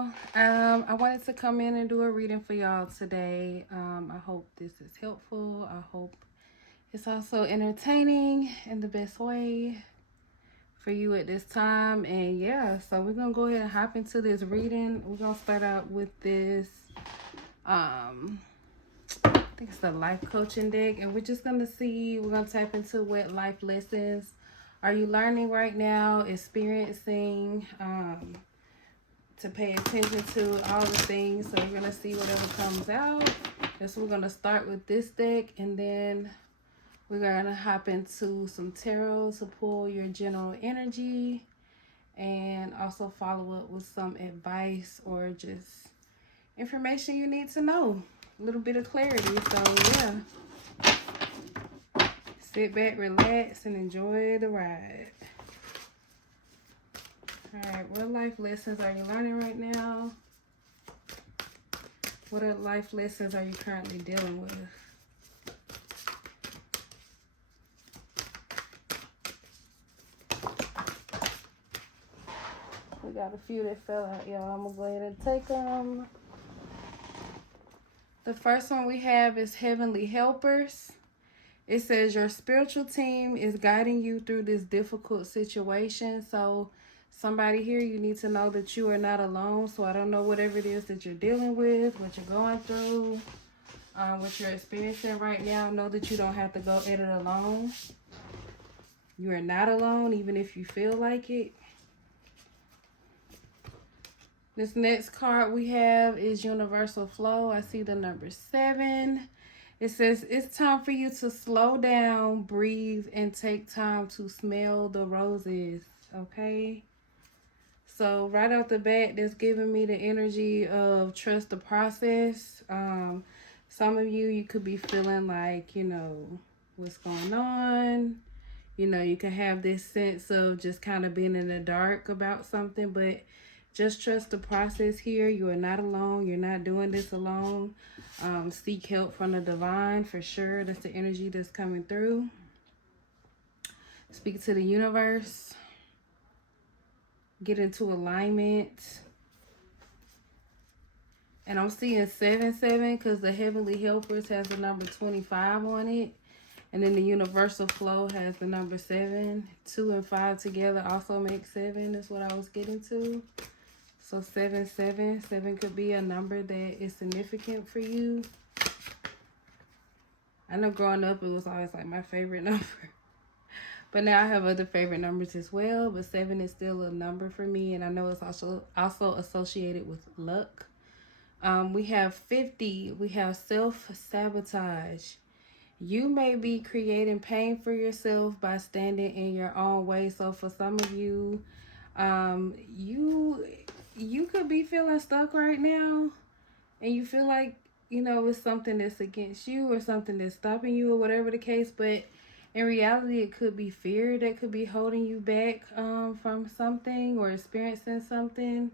y'all. I wanted to come in and do a reading for y'all today. I hope this is helpful. I hope it's also entertaining in the best way for you at this time. And yeah, so we're gonna go ahead and hop into this reading. We're gonna start out with this I think it's the life coaching deck, and we're just gonna see, we're gonna tap into what life lessons are you learning right now, experiencing, to pay attention to all the things. So we're gonna see whatever comes out. And so we're gonna start with this deck, and then we're gonna hop into some tarot to pull your general energy, and also follow up with some advice or just information you need to know. A little bit of clarity. So yeah, sit back, relax, and enjoy the ride. Alright, what life lessons are you learning right now? What life lessons are you currently dealing with? We got a few that fell out, y'all. I'm going to go ahead and take them. The first one we have is Heavenly Helpers. It says your spiritual team is guiding you through this difficult situation. So somebody here, you need to know that you are not alone. So I don't know whatever it is that you're dealing with, what you're going through, what you're experiencing right now. Know that you don't have to go at it alone. You are not alone, even if you feel like it. This next card we have is Universal Flow. I see the number 7. It says, it's time for you to slow down, breathe, and take time to smell the roses, okay? So right off the bat, that's giving me the energy of trust the process. Some of you could be feeling like, what's going on? You can have this sense of just kind of being in the dark about something, but just trust the process here. You are not alone. You're not doing this alone. Seek help from the divine for sure. That's the energy that's coming through. Speak to the universe. Get into alignment. And I'm seeing 7-7 because the Heavenly Helpers has the number 25 on it. And then the Universal Flow has the number 7. 2 and 5 together also make 7. That's what I was getting to. So 7-7. 7 could be a number that is significant for you. I know growing up it was always like my favorite number. But now I have other favorite numbers as well. But 7 is still a number for me. And I know it's also associated with luck. We have 50. We have self-sabotage. You may be creating pain for yourself by standing in your own way. So for some of you, you could be feeling stuck right now, and you feel like, it's something that's against you or something that's stopping you or whatever the case. But in reality, it could be fear that could be holding you back from something, or experiencing something,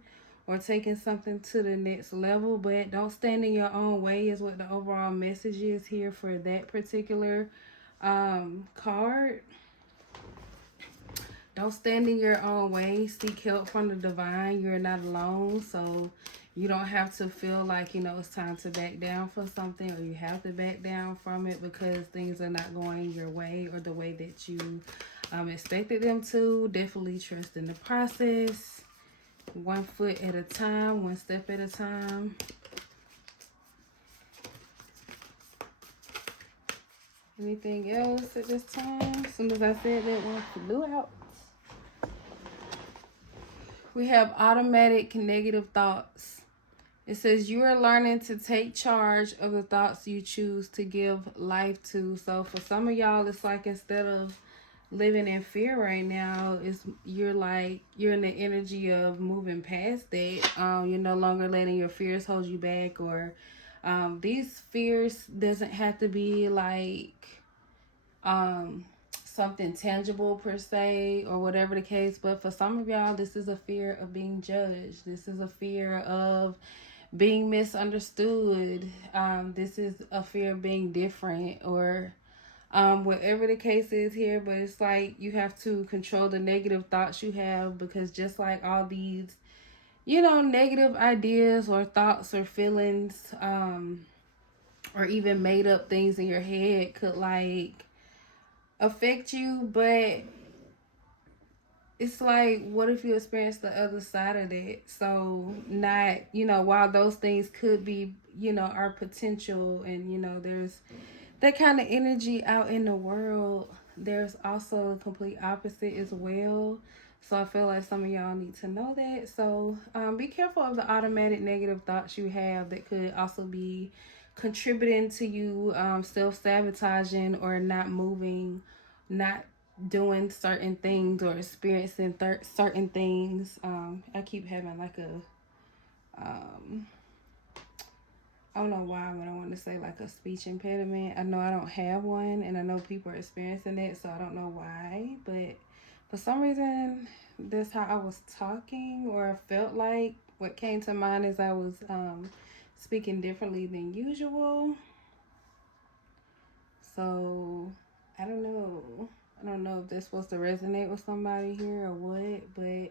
or taking something to the next level. But don't stand in your own way is what the overall message is here for that particular card. Don't stand in your own way. Seek help from the divine. You're not alone. So you don't have to feel like, it's time to back down for something, or you have to back down from it because things are not going your way or the way that you expected them to. Definitely trust in the process. 1 foot at a time, 1 step at a time. Anything else at this time? As soon as I said that, one flew out. We have automatic negative thoughts. It says you are learning to take charge of the thoughts you choose to give life to. So for some of y'all, it's like instead of living in fear right now, you're in the energy of moving past that. You're no longer letting your fears hold you back, or these fears doesn't have to be like something tangible per se, or whatever the case. But for some of y'all, this is a fear of being judged. This is a fear of being misunderstood. This is a fear of being different, or whatever the case is here. But it's like you have to control the negative thoughts you have, because just like all these negative ideas or thoughts or feelings, or even made up things in your head could like affect you. But it's like, what if you experience the other side of that? So, not, while those things could be, our potential, and, there's that kind of energy out in the world, there's also a complete opposite as well. So, I feel like some of y'all need to know that. So, be careful of the automatic negative thoughts you have that could also be contributing to you self sabotaging or not moving, not doing certain things or experiencing certain things. I keep having like um, I don't know why, but I want to say like a speech impediment. I know I don't have one, and I know people are experiencing it, so I don't know why. But for some reason, that's how I was talking, or felt like. What came to mind is I was speaking differently than usual. So I don't know. I don't know if that's supposed to resonate with somebody here or what, but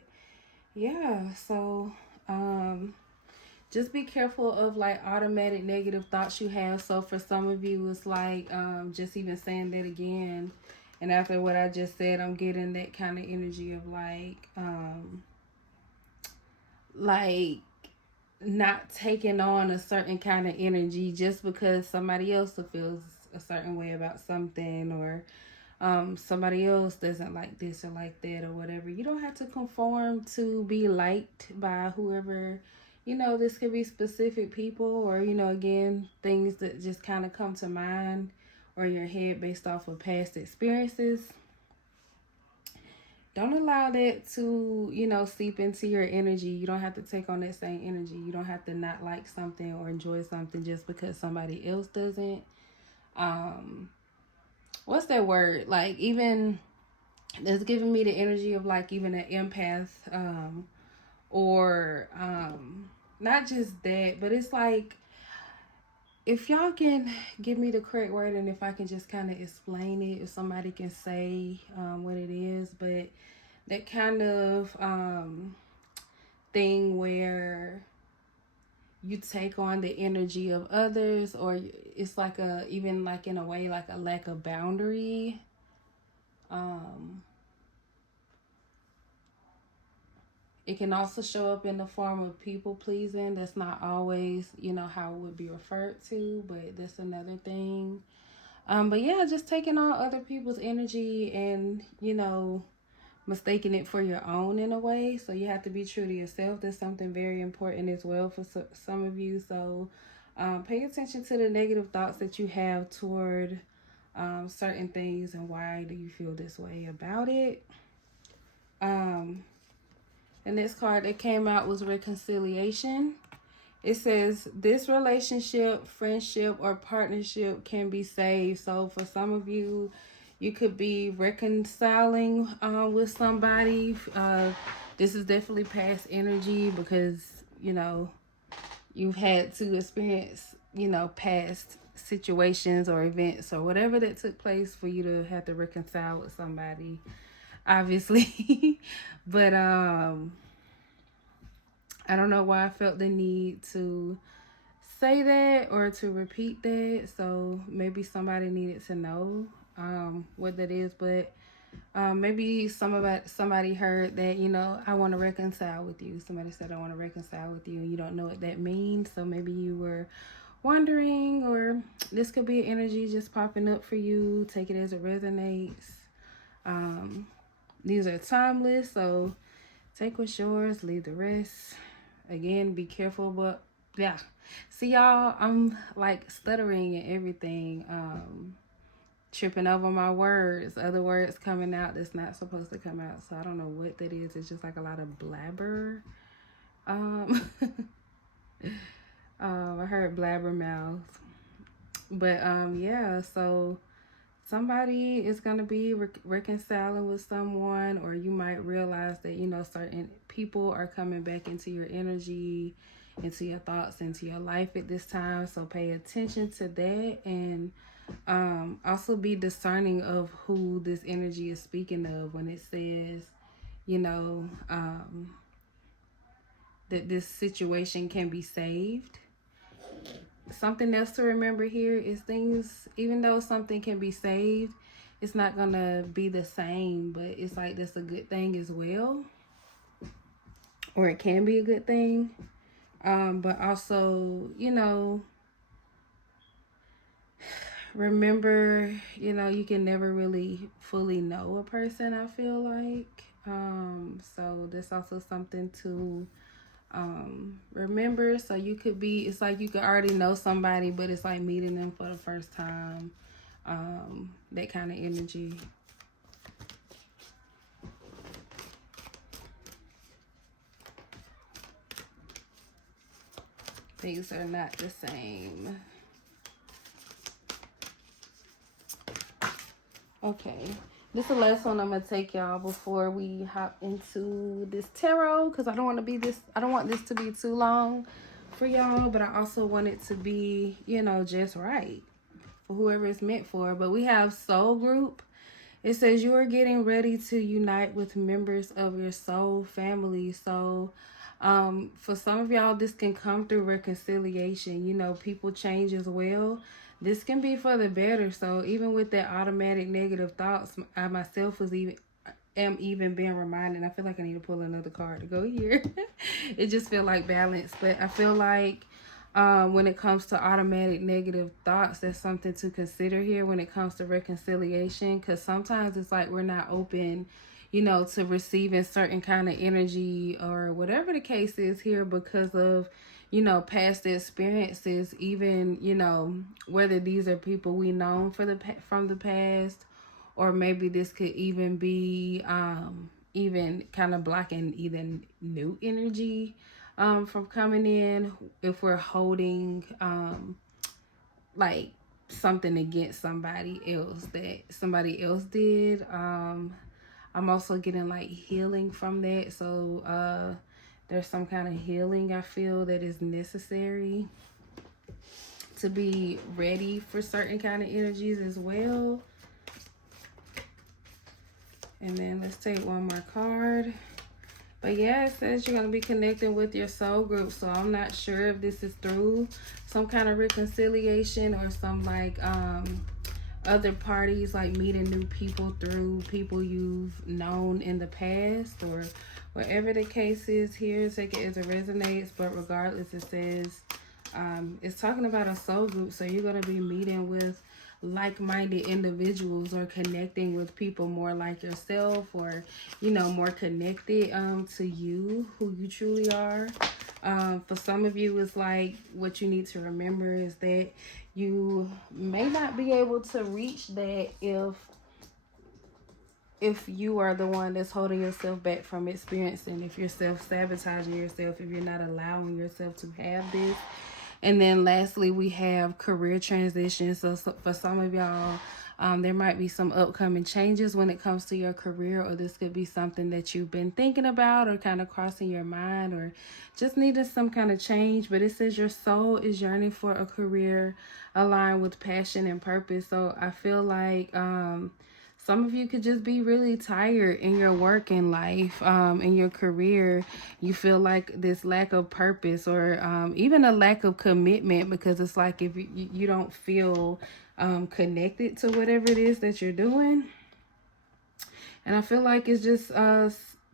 yeah. So just be careful of like automatic negative thoughts you have. So for some of you, it's like just even saying that again, and after what I just said, I'm getting that kind of energy of like not taking on a certain kind of energy just because somebody else feels a certain way about something, or somebody else doesn't like this or like that or whatever. You don't have to conform to be liked by whoever. This could be specific people, or again, things that just kind of come to mind or your head based off of past experiences. Don't allow that to seep into your energy. You don't have to take on that same energy. You don't have to not like something or enjoy something just because somebody else doesn't. What's that word? Like, even it's giving me the energy of like even an empath, or not just that, but it's like, if y'all can give me the correct word, and if I can just kind of explain it, if somebody can say what it is, but that kind of thing where you take on the energy of others, or it's like even like in a way like a lack of boundary. It can also show up in the form of people pleasing. That's not always, how it would be referred to, but that's another thing. But yeah, just taking on other people's energy and, mistaking it for your own in a way. So you have to be true to yourself. That's something very important as well for some of you. So pay attention to the negative thoughts that you have toward certain things, and why do you feel this way about it. The next card that came out was reconciliation. It says, this relationship, friendship, or partnership can be saved. So for some of you, you could be reconciling with somebody. This is definitely past energy because, you've had to experience, past situations or events or whatever that took place for you to have to reconcile with somebody, obviously. But I don't know why I felt the need to say that or to repeat that. So maybe somebody needed to know what that is. But maybe somebody heard that, I want to reconcile with you. Somebody said, I want to reconcile with you, and you don't know what that means. So maybe you were wondering, or this could be an energy just popping up for you. Take it as it resonates. These are timeless, so take what's yours, leave the rest. Again, be careful, but yeah. See, y'all, I'm like stuttering and everything. Tripping over my words, other words coming out that's not supposed to come out. So I don't know what that is. It's just like a lot of blabber. I heard blabbermouth. But yeah, so somebody is going to be reconciling with someone, or you might realize that, certain people are coming back into your energy, into your thoughts, into your life at this time. So pay attention to that, and also be discerning of who this energy is speaking of when it says, you know, that this situation can be saved. Something else to remember here is things, even though something can be saved, it's not gonna be the same, but it's like that's a good thing as well, or it can be a good thing. But also, remember, you can never really fully know a person, I feel like. So there's also something to remember. So you could be, it's like you could already know somebody, but it's like meeting them for the first time. That kind of energy. Things are not the same. Okay, this is the last one I'm gonna take, y'all, before we hop into this tarot, because I don't want this to be too long for y'all, but I also want it to be, just right for whoever it's meant for. But we have soul group. It says you are getting ready to unite with members of your soul family. So for some of y'all, this can come through reconciliation. People change as well. This can be for the better. So even with that automatic negative thoughts, I myself am even being reminded. I feel like I need to pull another card to go here. It just feel like balance. But I feel like when it comes to automatic negative thoughts, that's something to consider here when it comes to reconciliation. Because sometimes it's like we're not open, to receiving certain kind of energy or whatever the case is here because of, past experiences, even, whether these are people we know from the past, or maybe this could even be even kind of blocking even new energy from coming in if we're holding like something against somebody else that somebody else did. I'm also getting like healing from that. So there's some kind of healing I feel that is necessary to be ready for certain kind of energies as well. And then let's take one more card. But yeah, it says you're going to be connecting with your soul group. So I'm not sure if this is through some kind of reconciliation or some like other parties, like meeting new people through people you've known in the past, or whatever the case is here. Take it as it resonates. But regardless, it says it's talking about a soul group. So you're going to be meeting with like-minded individuals or connecting with people more like yourself, or more connected to you, who you truly are. For some of you, it's like what you need to remember is that you may not be able to reach that if you are the one that's holding yourself back from experiencing, if you're self-sabotaging yourself, if you're not allowing yourself to have this. And then lastly, we have career transitions. So for some of y'all, there might be some upcoming changes when it comes to your career, or this could be something that you've been thinking about or kind of crossing your mind, or just needing some kind of change. But it says your soul is yearning for a career aligned with passion and purpose. So I feel like some of you could just be really tired in your working life, in your career. You feel like this lack of purpose, or even a lack of commitment, because it's like if you don't feel connected to whatever it is that you're doing. And I feel like it's just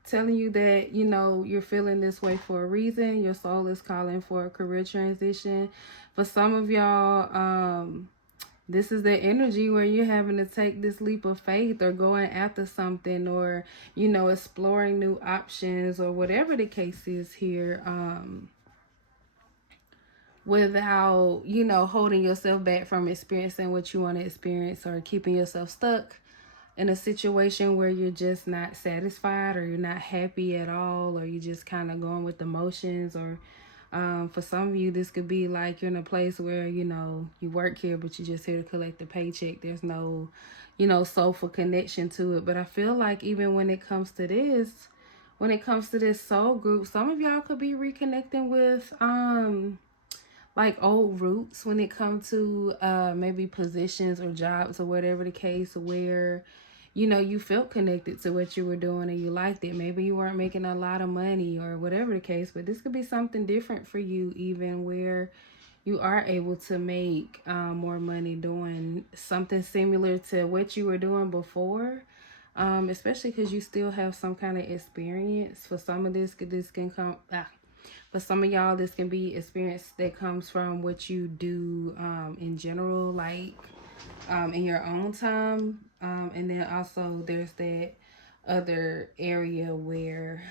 telling you that, you're feeling this way for a reason. Your soul is calling for a career transition. For some of y'all, this is the energy where you're having to take this leap of faith, or going after something, or, exploring new options, or whatever the case is here, without, holding yourself back from experiencing what you want to experience, or keeping yourself stuck in a situation where you're just not satisfied, or you're not happy at all, or you're just kind of going with the motions. Or for some of you, this could be like you're in a place where, you work here, but you're just here to collect the paycheck. There's no, soulful connection to it. But I feel like even when it comes to this soul group, some of y'all could be reconnecting with like old roots when it comes to maybe positions or jobs, or whatever the case, where you know, you felt connected to what you were doing and you liked it. Maybe you weren't making a lot of money or whatever the case, but this could be something different for you, even where you are able to make more money doing something similar to what you were doing before. Especially because you still have some kind of experience. For some of this can come, for some of y'all, this can be experience that comes from what you do in general, like in your own time. And then also there's that other area where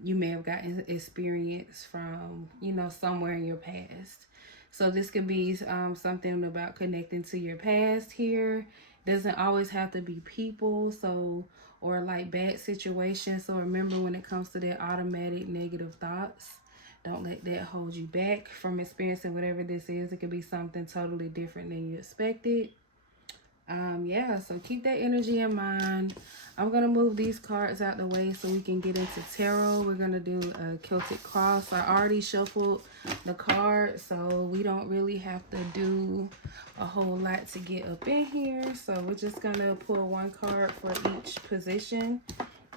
you may have gotten experience from, you know, somewhere in your past. So this could be something about connecting to your past here. Doesn't always have to be people, so, or like bad situations. So remember, when it comes to that automatic negative thoughts, don't let that hold you back from experiencing whatever this is. It could be something totally different than you expected. Yeah, so keep that energy in mind. I'm gonna move these cards out the way so we can get into tarot. We're gonna do a Celtic cross. I already shuffled the cards, so we don't really have to do a whole lot to get up in here. So we're just gonna pull one card for each position.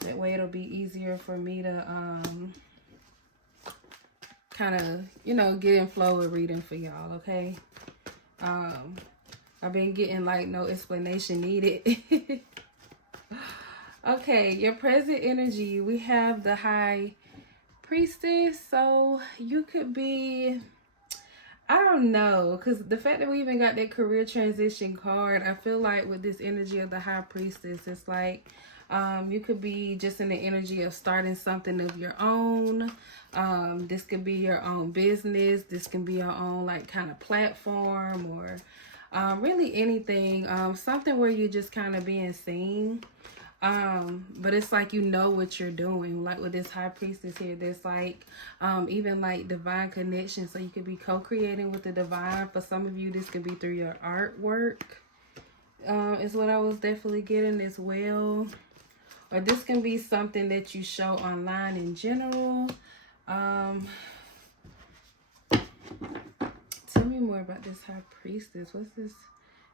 That way it'll be easier for me to kind of, you know, get in flow with reading for y'all, okay? I've been getting like no explanation needed. Okay, your present energy. We have the High Priestess. So you could be, I don't know, because the fact that we even got that career transition card, I feel like with this energy of the High Priestess, it's like you could be just in the energy of starting something of your own. This could be your own business. This can be your own like kind of platform, or really anything, something where you're just kind of being seen. But it's like, you know what you're doing. Like with this High Priestess here, there's like even like divine connection. So you could be co-creating with the divine. For some of you, this could be through your artwork, is what I was definitely getting as well. Or this can be something that you show online in general. Tell me more about this High Priestess. What's this?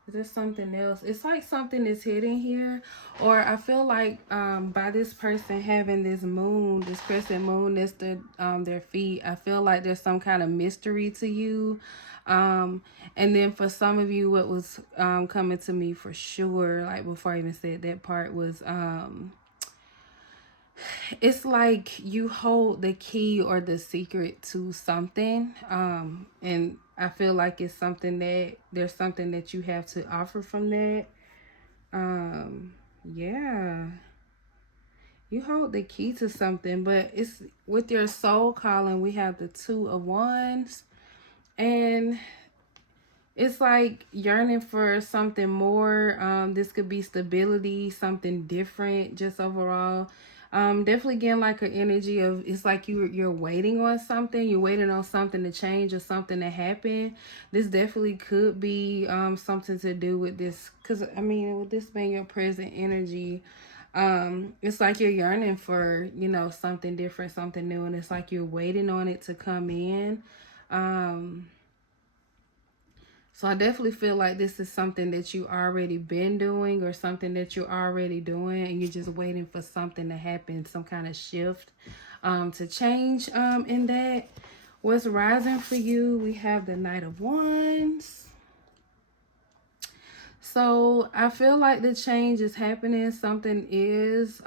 Is there something else? It's like something is hidden here. Or I feel like by this person having this moon, this crescent moon, that's their feet, I feel like there's some kind of mystery to you. And then for some of you, what was coming to me for sure, like before I even said that part, was it's like you hold the key or the secret to something, and I feel like it's something that there's something that you have to offer from that. Yeah, you hold the key to something, but it's with your soul calling. We have the Two of Wands, and it's like yearning for something more. This could be stability, something different, just overall. Definitely getting like an energy of, it's like you're waiting on something. You're waiting on something to change or something to happen. This definitely could be something to do with this, because I mean, with this being your present energy, it's like you're yearning for, you know, something different, something new, and it's like you're waiting on it to come in. So I definitely feel like this is something that you already been doing, or something that you're already doing, and you're just waiting for something to happen, some kind of shift to change in that. What's rising for you? We have the Knight of Wands. So I feel like the change is happening. Something is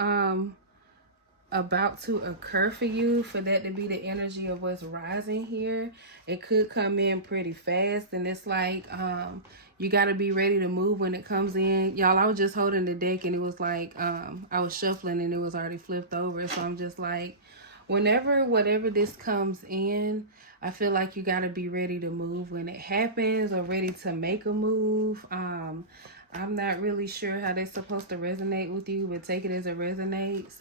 about to occur for you, for that to be the energy of what's rising here. It could come in pretty fast, and it's like you got to be ready to move when it comes in. Y'all, I was just holding the deck, and it was like I was shuffling and it was already flipped over. So I'm just like, whatever this comes in, I feel like you got to be ready to move when it happens, or ready to make a move. I'm not really sure how that's supposed to resonate with you, but take it as it resonates.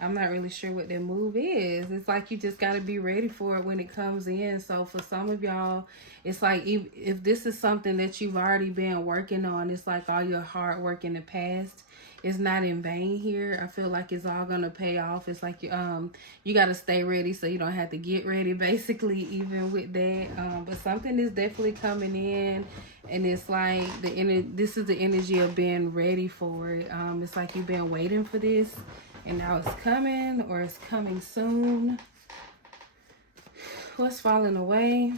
I'm not really sure what that move is. It's like you just got to be ready for it when it comes in. So for some of y'all, it's like if this is something that you've already been working on, it's like all your hard work in the past is not in vain here. I feel like it's all gonna pay off. It's like you got to stay ready so you don't have to get ready. Basically, even with that, but something is definitely coming in, and it's like this is the energy of being ready for it. It's like you've been waiting for this, and now it's coming, or it's coming soon. What's falling away?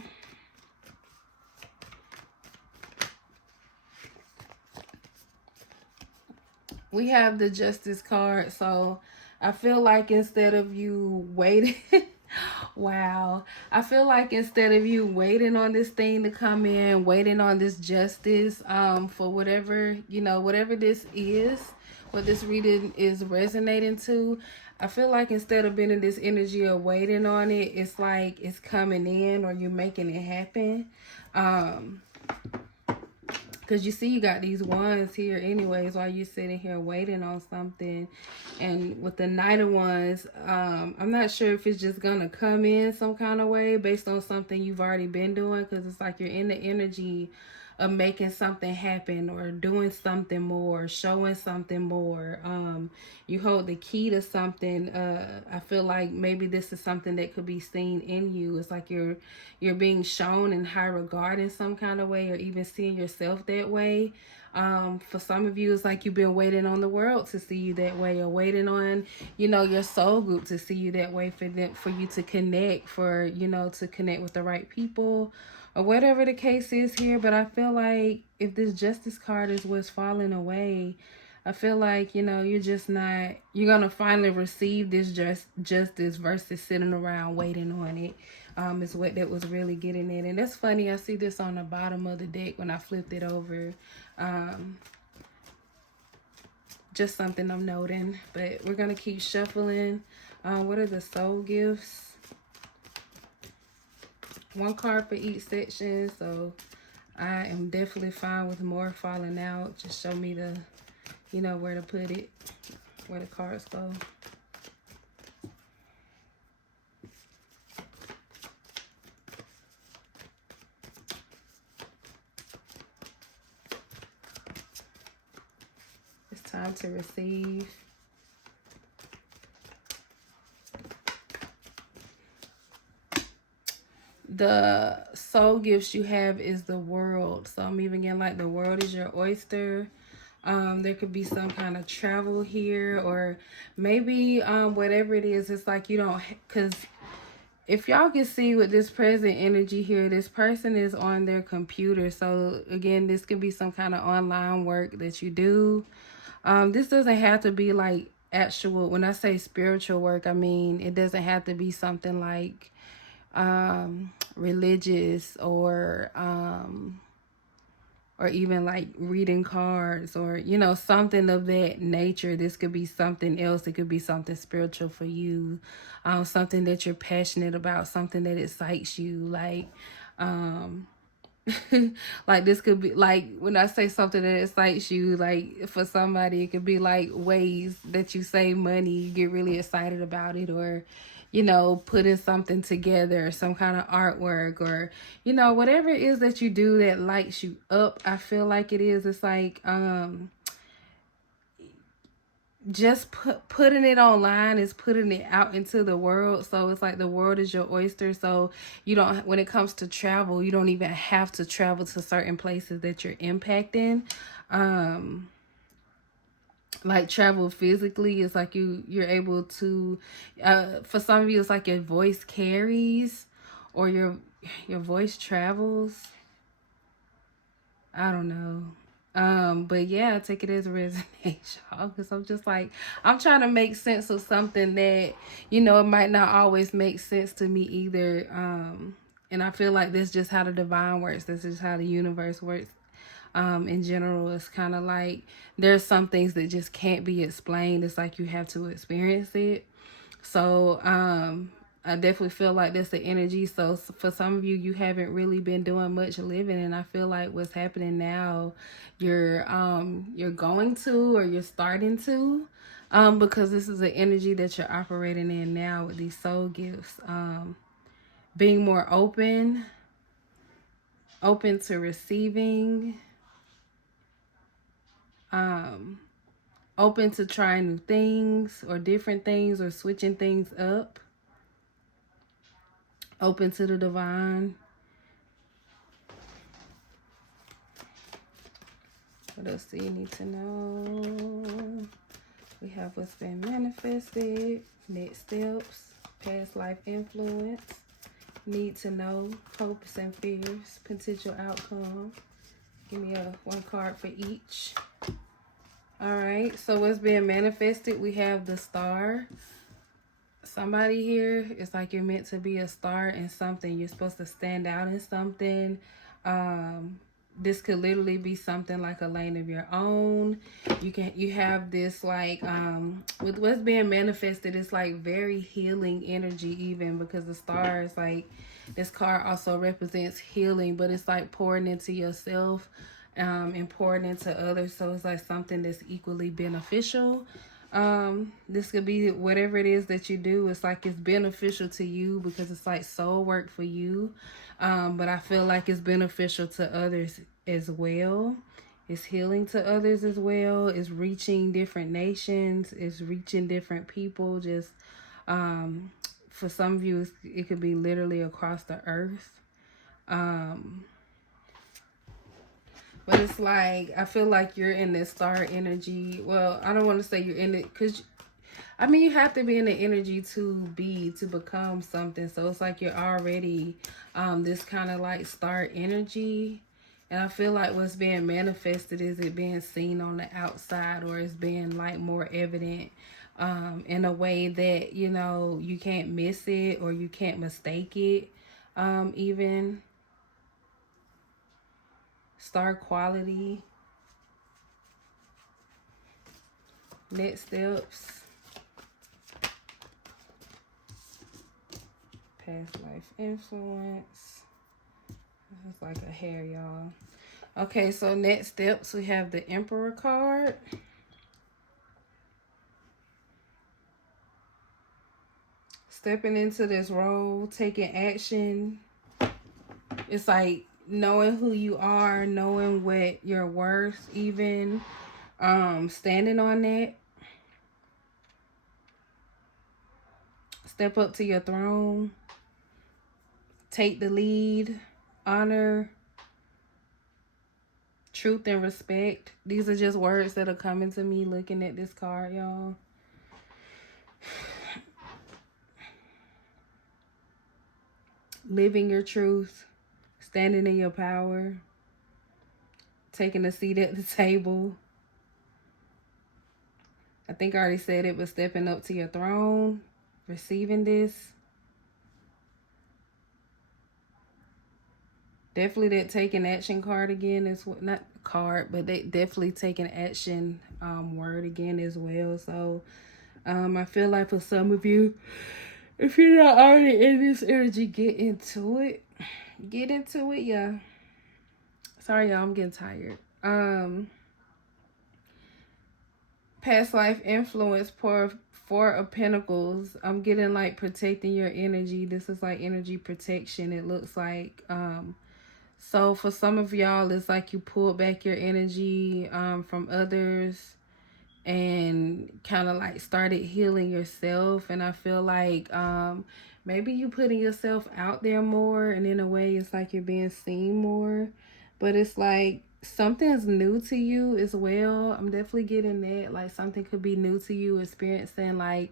We have the Justice card. So I feel like instead of you waiting, wow. I feel like instead of you waiting on this thing to come in, waiting on this justice, for whatever, whatever this is, what this reading is resonating to, I feel like instead of being in this energy of waiting on it, it's like it's coming in, or you're making it happen. Because you see you got these wands here anyways while you're sitting here waiting on something. And with the Knight of Wands, I'm not sure if it's just going to come in some kind of way based on something you've already been doing. Because it's like you're in the energy of making something happen, or doing something more, showing something more. You hold the key to something. I feel like maybe this is something that could be seen in you. It's like you're being shown in high regard in some kind of way, or even seeing yourself that way. For some of you, it's like you've been waiting on the world to see you that way, or waiting on, your soul group to see you that way, for you to connect, to connect with the right people, or whatever the case is here. But I feel like if this Justice card is what's falling away, I feel like, you're going to finally receive this justice versus sitting around waiting on it. Is what that was really getting in. And that's funny. I see this on the bottom of the deck when I flipped it over. Just something I'm noting. But we're going to keep shuffling. What are the soul gifts? One card for each section. So I am definitely fine with more falling out. Just show me the, where to put it, where the cards go. It's time to receive. The soul gifts you have is the world. So I'm even getting like the world is your oyster. There could be some kind of travel here, or maybe whatever it is, it's like you don't, because if y'all can see with this present energy here, this person is on their computer. So again, this could be some kind of online work that you do. This doesn't have to be like actual, when I say spiritual work, I mean, it doesn't have to be something like religious, or even like reading cards, or something of that nature. This could be something else. It could be something spiritual for you, something that you're passionate about, something that excites you, like like this could be like, when I say something that excites you, like for somebody it could be like ways that you save money, you get really excited about it, or putting something together, some kind of artwork, or whatever it is that you do that lights you up. I feel like it is. It's like just putting it online is putting it out into the world. So it's like the world is your oyster. So you don't, when it comes to travel, you don't even have to travel to certain places that you're impacting. Like travel physically, it's like you're able to, for some of you it's like your voice carries, or your voice travels. I don't know. But yeah, take it as a resonate, y'all, because I'm just like, I'm trying to make sense of something that, it might not always make sense to me either. And I feel like that's just how the divine works. This is how the universe works. In general, it's kind of like there's some things that just can't be explained. It's like you have to experience it. So I definitely feel like that's the energy. So for some of you, you haven't really been doing much living, and I feel like what's happening now, you're going to, or you're starting to. because this is an energy that you're operating in now with these soul gifts. Being more open to receiving, open to trying new things or different things or switching things up, open to the divine. What else do you need to know? We have what's been manifested, next steps, past life influence, need to know, hopes and fears, potential outcome. Give me one card for each. All right, so what's being manifested, we have the star. Somebody here, it's like you're meant to be a star in something. You're supposed to stand out in something. This could literally be something like a lane of your own. You have this like with what's being manifested, it's like very healing energy, even because the star is like, this card also represents healing, but it's like pouring into yourself and pouring into others. So it's like something that's equally beneficial. This could be whatever it is that you do. It's like it's beneficial to you because it's like soul work for you. But I feel like it's beneficial to others as well. It's healing to others as well. It's reaching different nations. It's reaching different people. Just for some of you, it could be literally across the earth. But it's like, I feel like you're in this star energy. Well, I don't want to say you're in it because, I mean, you have to be in the energy to become something. So it's like you're already this kind of like star energy. And I feel like what's being manifested is it being seen on the outside, or it's being like more evident in a way that, you know, you can't miss it or you can't mistake it even. Star quality. Next steps. Past life influence. This is like a hair, y'all. Okay, so next steps, we have the Emperor card. Stepping into this role, taking action. It's like knowing who you are, knowing what you're worth, even standing on that. Step up to your throne. Take the lead. Honor. Truth and respect. These are just words that are coming to me looking at this card, y'all. Living your truth. Standing in your power. Taking a seat at the table. I think I already said it, but stepping up to your throne. Receiving this. Definitely that taking action card again is what, not card, but they definitely taking action word again as well. So I feel like for some of you, if you're not already in this energy, get into it. Get into it, yeah. Sorry, y'all, I'm getting tired. Past life influence, Four of Pentacles. I'm getting like protecting your energy. This is like energy protection. It looks like so for some of y'all, it's like you pulled back your energy from others and kind of like started healing yourself. And I feel like maybe you putting yourself out there more, and in a way it's like you're being seen more. But it's like something's new to you as well. I'm definitely getting that. Like something could be new to you, experiencing like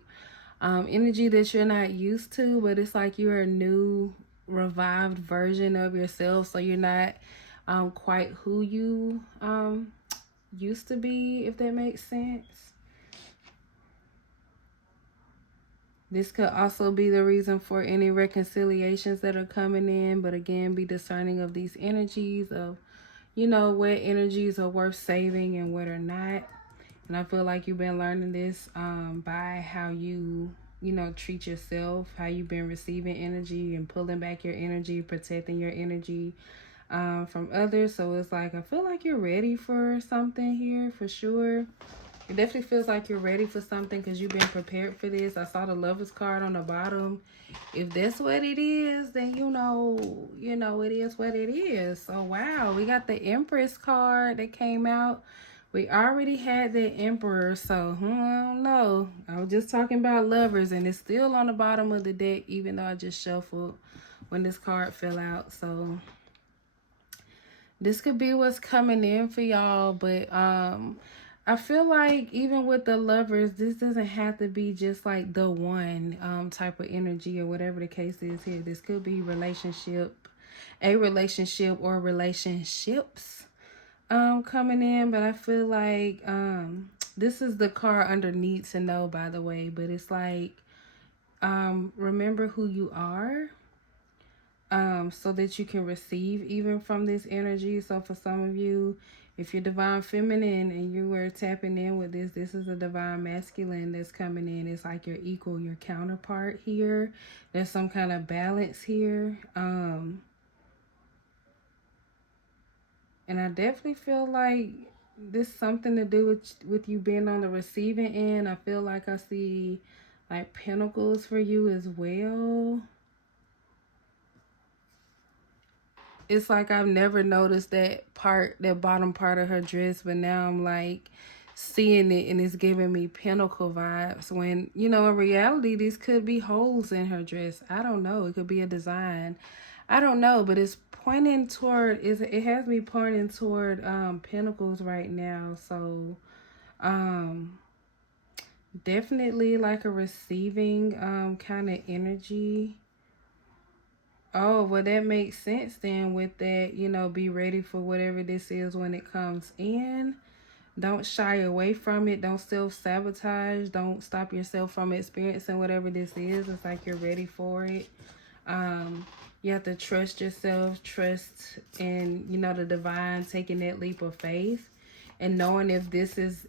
energy that you're not used to, but it's like you're a new revived version of yourself. So you're not quite who you used to be, if that makes sense. This could also be the reason for any reconciliations that are coming in. But again, be discerning of these energies of, you know, what energies are worth saving and what are not. And I feel like you've been learning this by how you know, treat yourself, how you've been receiving energy and pulling back your energy, protecting your energy from others. So it's like, I feel like you're ready for something here for sure. It definitely feels like you're ready for something because you've been prepared for this. I saw the Lovers card on the bottom. If that's what it is, then you know, it is what it is. So, wow, we got the Empress card that came out. We already had the Emperor, so I don't know. I was just talking about Lovers, and it's still on the bottom of the deck, even though I just shuffled when this card fell out. So, this could be what's coming in for y'all, but I feel like even with the Lovers, this doesn't have to be just like the one type of energy or whatever the case is here. This could be a relationship or relationships coming in, but I feel like this is the card under need to know, by the way, but it's like remember who you are. So that you can receive even from this energy. So for some of you, if you're divine feminine and you were tapping in with this is a divine masculine that's coming in. It's like your equal, your counterpart here. There's some kind of balance here. And I definitely feel like this something to do with you being on the receiving end. I feel like I see like pentacles for you as well. It's like I've never noticed that bottom part of her dress, but now I'm like seeing it and it's giving me pentacle vibes when, in reality, these could be holes in her dress. I don't know. It could be a design. I don't know, but it's pointing toward, it has me pointing toward pentacles right now. So definitely like a receiving kind of energy. Oh, well, that makes sense then with that, be ready for whatever this is when it comes in. Don't shy away from it. Don't self-sabotage. Don't stop yourself from experiencing whatever this is. It's like you're ready for it. You have to trust yourself, trust in, the divine, taking that leap of faith and knowing if this is,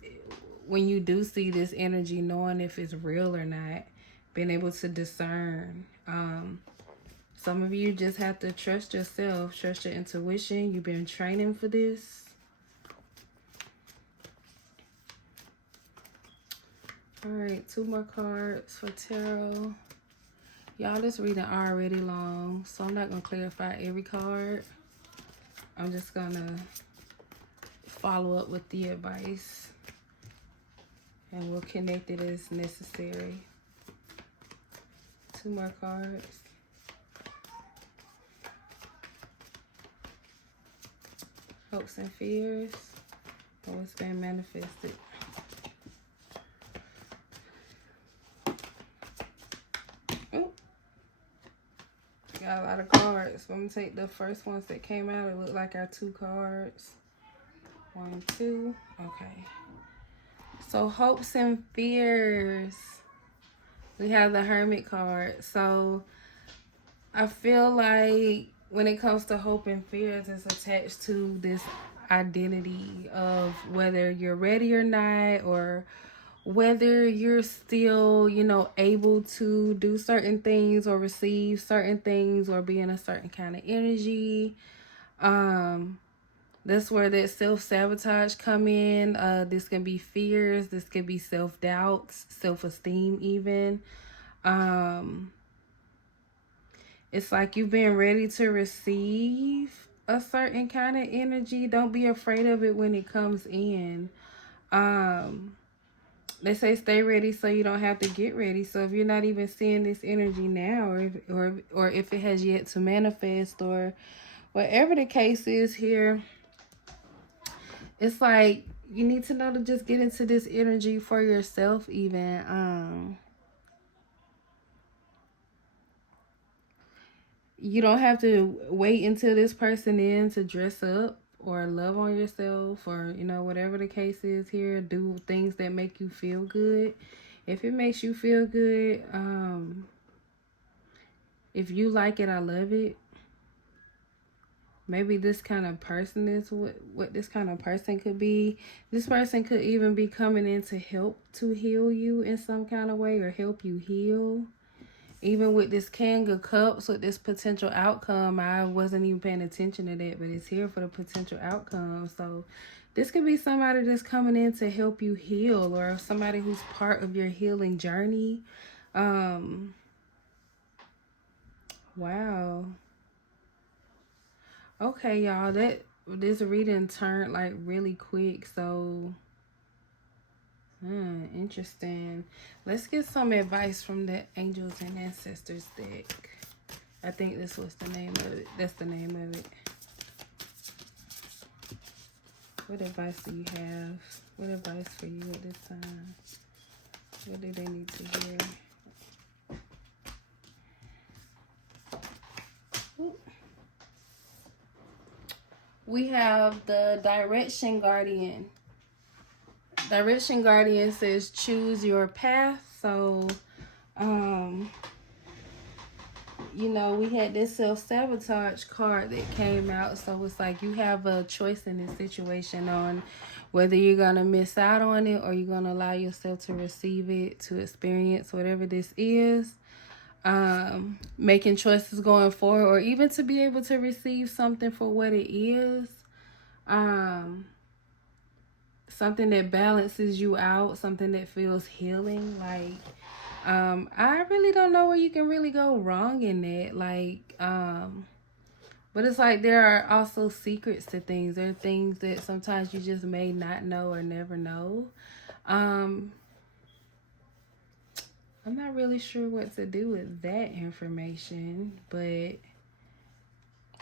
when you do see this energy, knowing if it's real or not, being able to discern. Some of you just have to trust yourself, trust your intuition. You've been training for this. All right, 2 more cards for tarot. Y'all, this reading already long, so I'm not going to clarify every card. I'm just going to follow up with the advice, and we'll connect it as necessary. 2 more cards. Hopes and fears, or what's been manifested. Oh, got a lot of cards. I'm gonna take the first ones that came out. It looked like our 2 cards. 1, 2. Okay. So hopes and fears. We have the Hermit card. So I feel like when it comes to hope and fears, it's attached to this identity of whether you're ready or not, or whether you're still, able to do certain things or receive certain things or be in a certain kind of energy. That's where that self-sabotage come in. This can be fears. This can be self-doubts, self-esteem even. It's like you've been ready to receive a certain kind of energy. Don't be afraid of it when it comes in. They say stay ready so you don't have to get ready. So if you're not even seeing this energy now, or if it has yet to manifest, or whatever the case is here, it's like you need to know to just get into this energy for yourself even. You don't have to wait until this person in to dress up or love on yourself, or, whatever the case is here. Do things that make you feel good. If it makes you feel good, if you like it, I love it. Maybe this kind of person is what this kind of person could be. This person could even be coming in to help to heal you in some kind of way, or help you heal. Even with this King of Cups, with this potential outcome, I wasn't even paying attention to that, but it's here for the potential outcome. So This could be somebody that's coming in to help you heal, or somebody who's part of your healing journey. Wow. Okay, y'all, this reading turned like really quick, so interesting. Let's get some advice from the Angels and Ancestors deck. I think this was the name of it. That's the name of it. What advice do you have? What advice for you at this time? What do they need to hear? Ooh. We have the Direction Guardian. Direction Guardian says choose your path. So, you know, we had this self-sabotage card that came out. So it's like you have a choice in this situation on whether you're going to miss out on it or you're going to allow yourself to receive it, to experience whatever this is. Making choices going forward, or even to be able to receive something for what it is. Something that balances you out, something that feels healing. Like, I really don't know where you can really go wrong in that. Like, but it's like there are also secrets to things. There are things that sometimes you just may not know or never know. I'm not really sure what to do with that information, but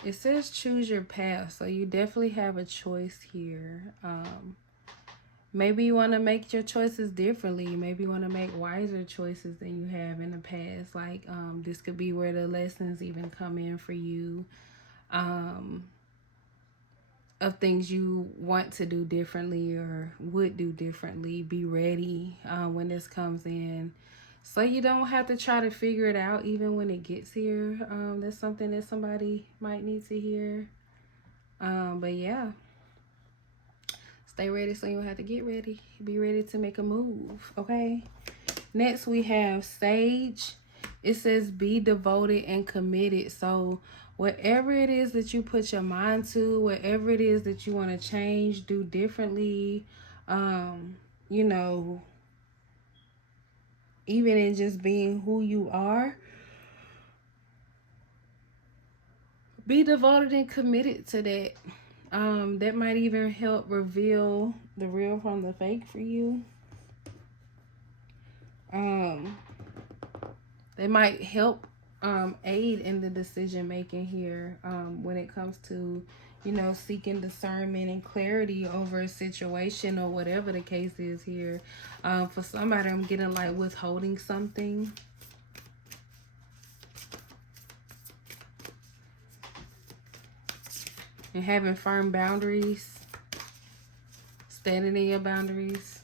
it says choose your path. So you definitely have a choice here. Maybe you want to make your choices differently. Maybe you want to make wiser choices than you have in the past. Like, this could be where the lessons even come in for you. Of things you want to do differently or would do differently. Be ready when this comes in, so you don't have to try to figure it out even when it gets here. That's something that somebody might need to hear. But yeah, stay ready so you don't have to get ready. Be ready to make a move, okay? Next, we have Sage. It says be devoted and committed. So whatever it is that you put your mind to, whatever it is that you want to change, do differently, you know, even in just being who you are, be devoted and committed to that. That might even help reveal the real from the fake for you. They might help aid in the decision making here when it comes to, you know, seeking discernment and clarity over a situation or whatever the case is here. For somebody, I'm getting like withholding something. And having firm boundaries. Standing in your boundaries.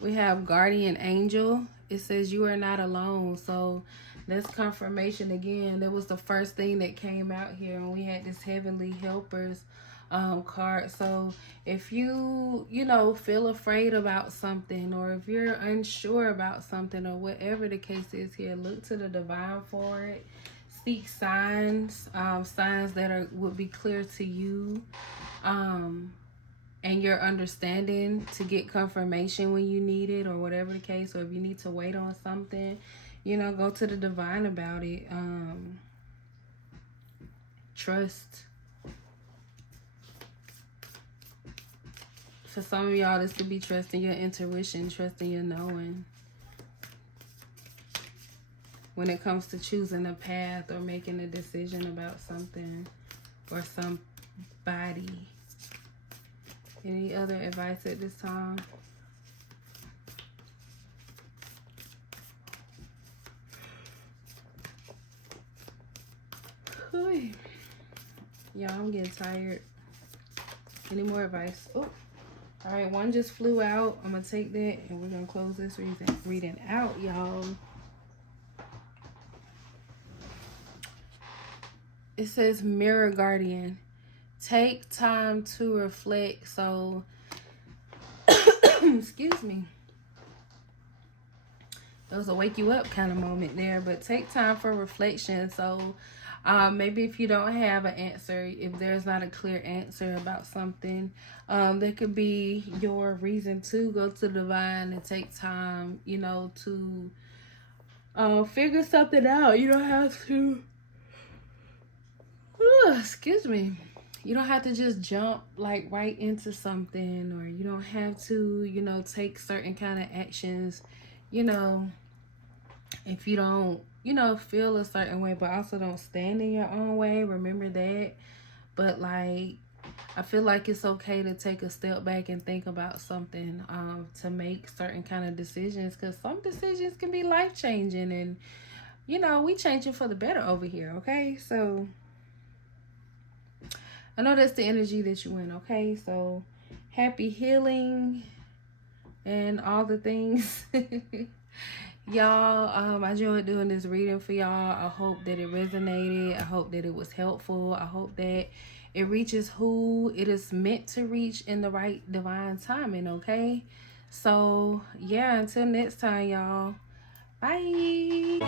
We have Guardian Angel. It says you are not alone. So that's confirmation again. That was the first thing that came out here. And we had this Heavenly Helpers card. So if you know, feel afraid about something, or if you're unsure about something, or whatever the case is here, look to the divine for it. Seek signs, signs that would be clear to you. And your understanding to get confirmation when you need it, or whatever the case, or if you need to wait on something, you know, go to the divine about it. Trust. For some of y'all, this could be trusting your intuition, trusting your knowing. When it comes to choosing a path or making a decision about something or somebody. Any other advice at this time? Y'all, I'm getting tired. Any more advice? Oh, all right, one just flew out. I'm gonna take that and we're gonna close this reading out, y'all. It says Mirror Guardian. Take time to reflect. So, excuse me. That was a wake you up kind of moment there, but take time for reflection. So, Maybe if you don't have an answer, if there's not a clear answer about something, there could be your reason to go to the divine and take time, you know, to figure something out. You don't have to, excuse me. You don't have to just jump like right into something, or you don't have to, you know, take certain kind of actions, you know, if you don't, you know, feel a certain way, but also don't stand in your own way. Remember that. But like, I feel like it's okay to take a step back and think about something, to make certain kind of decisions, because some decisions can be life changing, and you know, we changing for the better over here. Okay, so I know that's the energy that you in. Okay, so happy healing and all the things. Y'all, I enjoyed doing this reading for y'all. I hope that it resonated. I hope that it was helpful. I hope that it reaches who it is meant to reach in the right divine timing, okay? So, yeah, until next time, y'all. Bye.